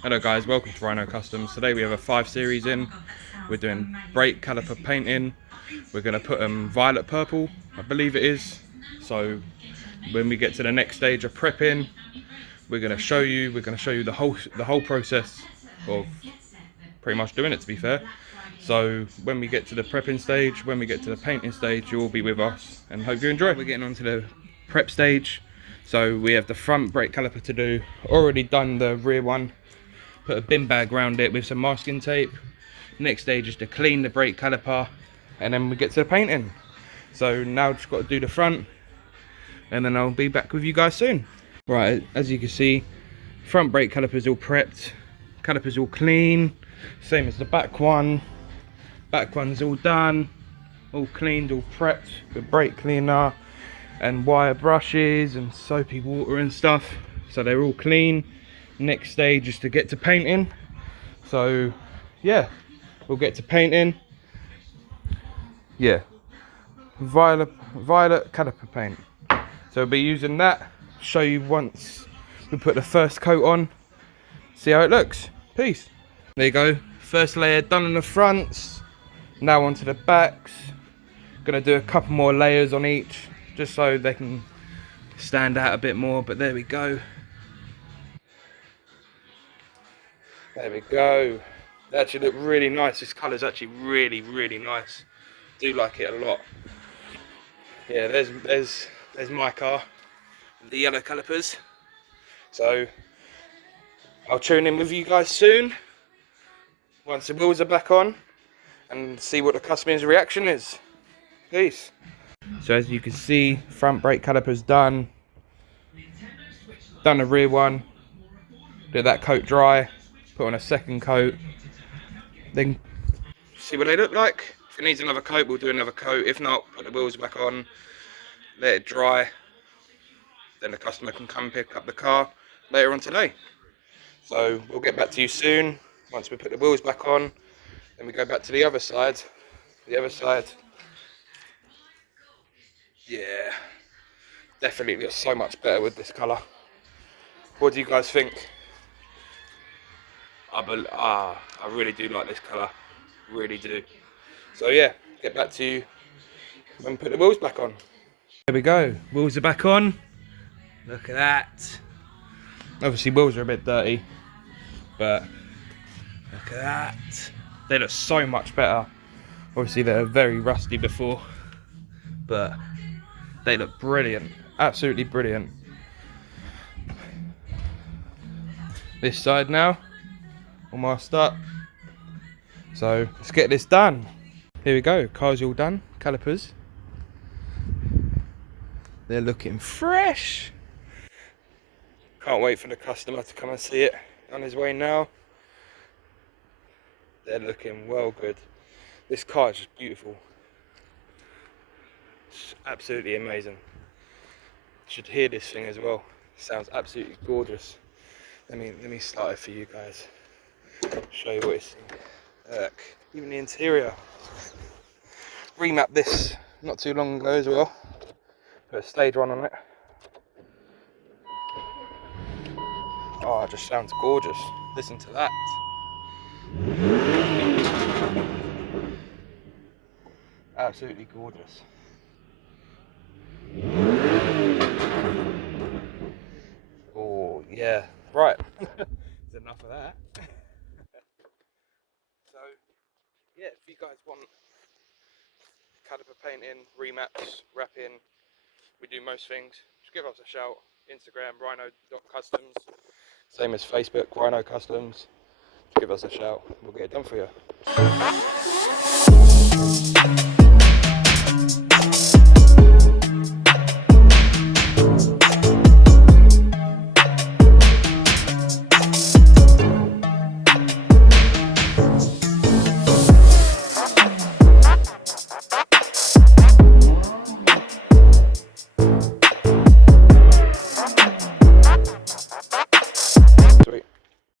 Hello guys, welcome to Rhino Customs. Today we have a 5 series in. We're doing brake caliper painting. We're going to put them violet purple, I believe it is. So when we get to the next stage of prepping, we're going to show you the whole process of pretty much doing it, to be fair. So when we get to the prepping stage, when we get to the painting stage, you'll all be with us and hope you enjoy. We're getting on to the prep stage. So we have the front brake caliper to do. Already done the rear one. Put a bin bag around it with some masking tape. Next stage is to clean the brake caliper, and then we get to the painting. So now just got to do the front, and then I'll be back with you guys soon. Right, as you can see, front brake caliper's all prepped, caliper's all clean, same as the back one. Back one's all done, all cleaned, all prepped with brake cleaner and wire brushes and soapy water and stuff. So they're all clean. Next stage is to get to painting. So yeah, we'll get to painting. Yeah, violet caliper paint. So we'll be using that. Show you once we put the first coat on. See how it looks. Peace. There you go. First layer done on the fronts. Now onto the backs. Gonna do a couple more layers on each, just so they can stand out a bit more. But there we go. There we go. They actually look really nice. This colour's actually really nice. Do like it a lot. Yeah, there's my car, the yellow calipers. So I'll tune in with you guys soon once the wheels are back on and see what the customer's reaction is. Peace. So as you can see, front brake calipers done. Done the rear one. Let that coat dry. Put on a second coat. Then see what they look like. If it needs another coat, we'll do another coat. If not, put the wheels back on. Let it dry. Then the customer can come pick up the car later on today. So we'll get back to you soon once we put the wheels back on. Then we go back to the other side. Yeah, definitely looks so much better with this colour. What do you guys think? I really do like this colour, really do. So yeah, get back to you when we put the wheels back on. There we go, wheels are back on. Look at that. Obviously wheels are a bit dirty, but look at that. They look so much better. Obviously they were very rusty before, but they look brilliant, absolutely brilliant. This side now, all masked up. So let's get this done. Here we go, car's all done, calipers. They're looking fresh. Can't wait for the customer to come and see it on his way now. They're looking well good. This car is just beautiful. It's absolutely amazing. You should hear this thing as well. It sounds absolutely gorgeous. Let me start it for you guys. Show you what it's like. Look, even the interior. Remapped this not too long ago as well. Put a stage one on it. Oh, it just sounds gorgeous. Listen to that. Absolutely gorgeous. Oh yeah, right. There's enough of that. So yeah, if you guys want caliper painting, remaps, wrapping, we do most things, just give us a shout. Instagram, rhino.customs. Same as Facebook, Rhino Customs. Just give us a shout, we'll get it done for you.